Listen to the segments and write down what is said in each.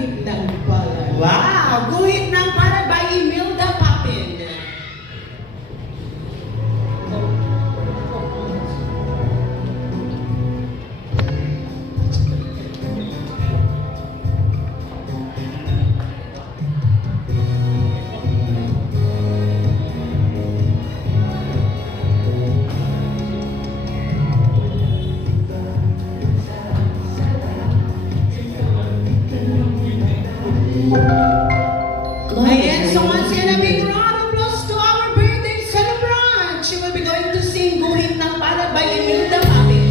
Guhit ng Palad. Wow! Guhit ng Palad by Imelda Papin. Ayan, so once again, a big round of applause to our birthday celebrant. She will be going to sing Guhit ng Palad by Imelda Papin.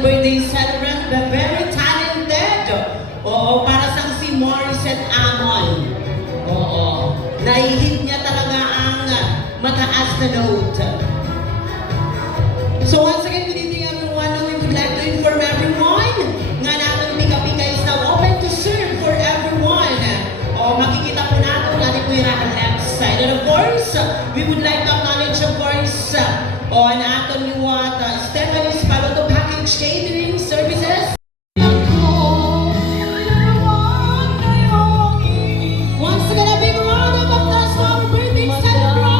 ating birthday celebrant, the very talented. Oo, para sa si Morissette Amon. Oo, naihit niya talaga ang mataas na note. So once again, good evening everyone. We would like to inform everyone nga natin Pika-Pika is now open to serve for everyone. Makikita po natin natin po yung left side. And of course, we would like to acknowledge of course on aton yung Stephanie's Paloto Package Catering Services. Once again, a big round of applause for our birthday celebrant!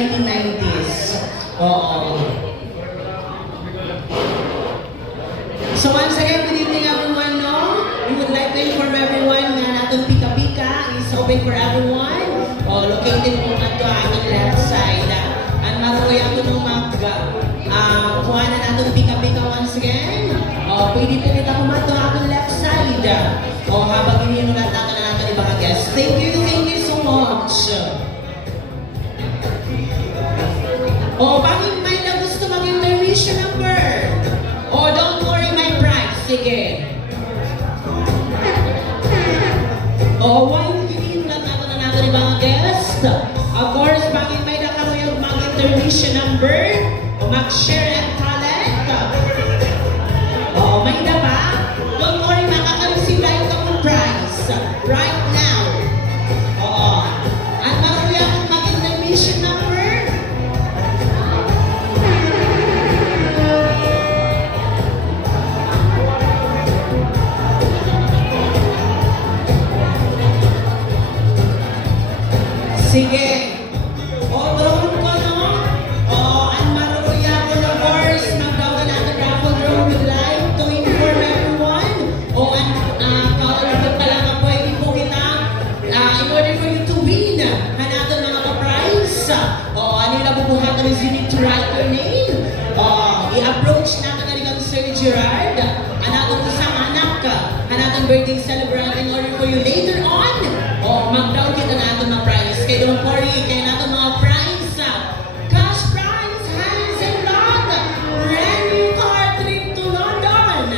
1990s. Oo. So once again, good evening everyone, no? We would like to inform everyone na natong Pika Pika is open for everyone. Located po nga to atong left side. Ang maruya ko nung kuha na natong Pika Pika once again. Pwede po kita kumato atong left side. Habang ininulat natin na natin ibang guests. Thank you so much. Bakit may na gusto mag-intermission number? Don't worry my price. Sige. While ininulat natin na natin ibang guests, of course, bakit may nakaluyag mag-intermission number? Mag-share and talent. May na ba? Don't worry, makaka-receive tayo ng prize right now. At maruya kung mag-intermission number. Sige. Drone ko, no? Ang maruya ko na course, magdawa na ang raffle draw with live to inform everyone. Kaulog pa lang ako, hindi po kita, in order for you to win, hanatan mga ka-prize. Ano yung nabubuhatan is you need to write your name. I-approach natin na rin Sir Gerard. Hanatan isang anak, hanatan birthday celebrant in order for you later on. Mag-down kita natin mga prize. Kaya don't worry, kaya natin mga prize. Cash prize, hands and lot. Brand new car trip to London.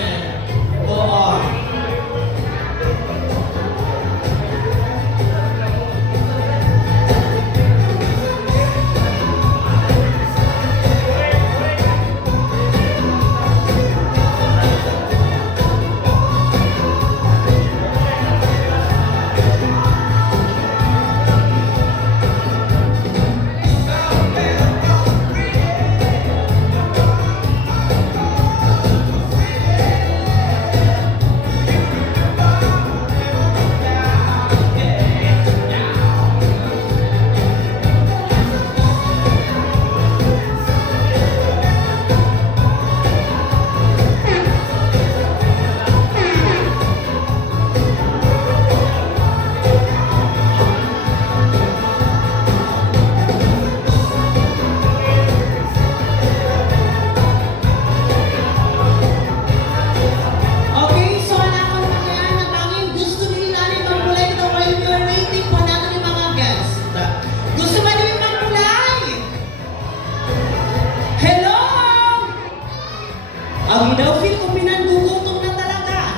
Daw feel ko pinanggugutong na talaga.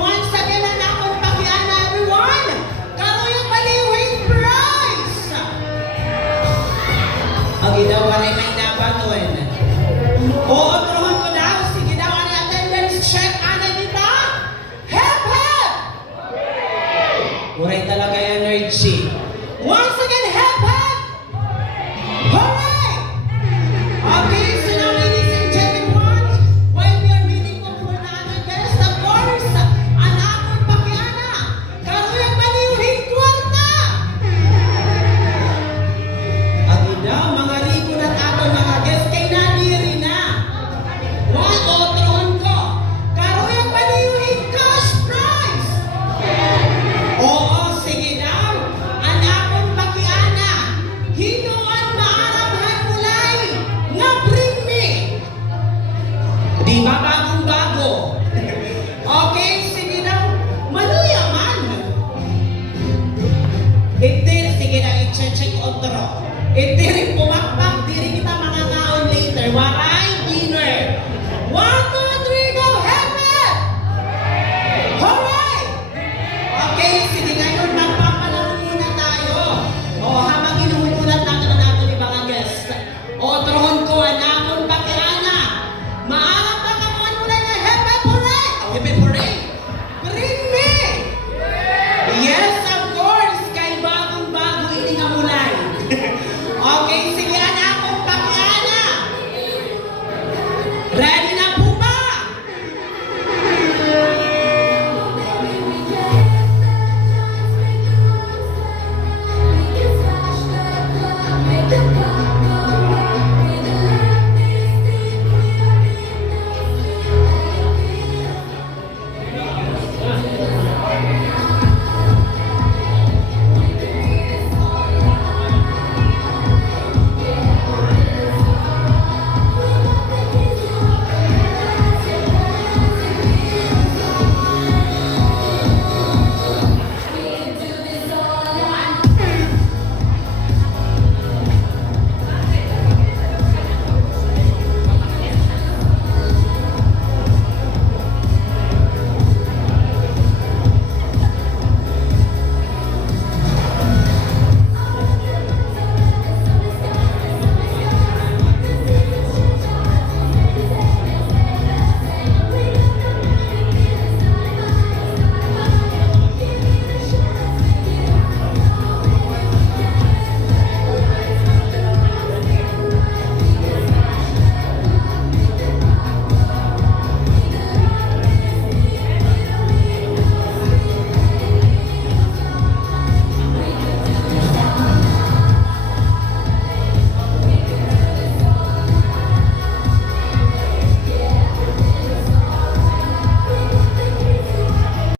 Once again na akong pakian na everyone. Karo yung maliwing prize. Daw walay may nabaton. Truhon ko daw. Sige daw, ano attendance check. Ano dito? Hep, hep! Uray talaga yung energy. Once again, hep, hep! Hooray! Okay, so now ladies and gentlemen, while we are waiting for another guest, of course, ang akong pakiana, karuyang maliwing kwarta! Daw, mga rico na tato, mga guest, kay nadiri na. Truhon ko, karuyang maliwing cash prize! Sige daw, ang akong pakiana, hinuan maarabhan mulay, nga bring me! Di ba bagong-bago? Okay, sige daw, maluya man. Sige daw, i-check otro. Rin pumakpak, diri kita mga naon later. Waray, dinner. 1, 2, 3, go, happy! Hooray! Okay, sige ngayon, magpapalaro muna tayo. Habang inuulat natin na natin yung mga guest. Trohon ko, anakon pakiana. Maarap na kamuhan mo na yung happy hooray! Happy hooray! Bring me! Yes, of course, kay bagong-bago ini nga mulay. Okay, sige anakon pakiana. Ready na po ba? Kapag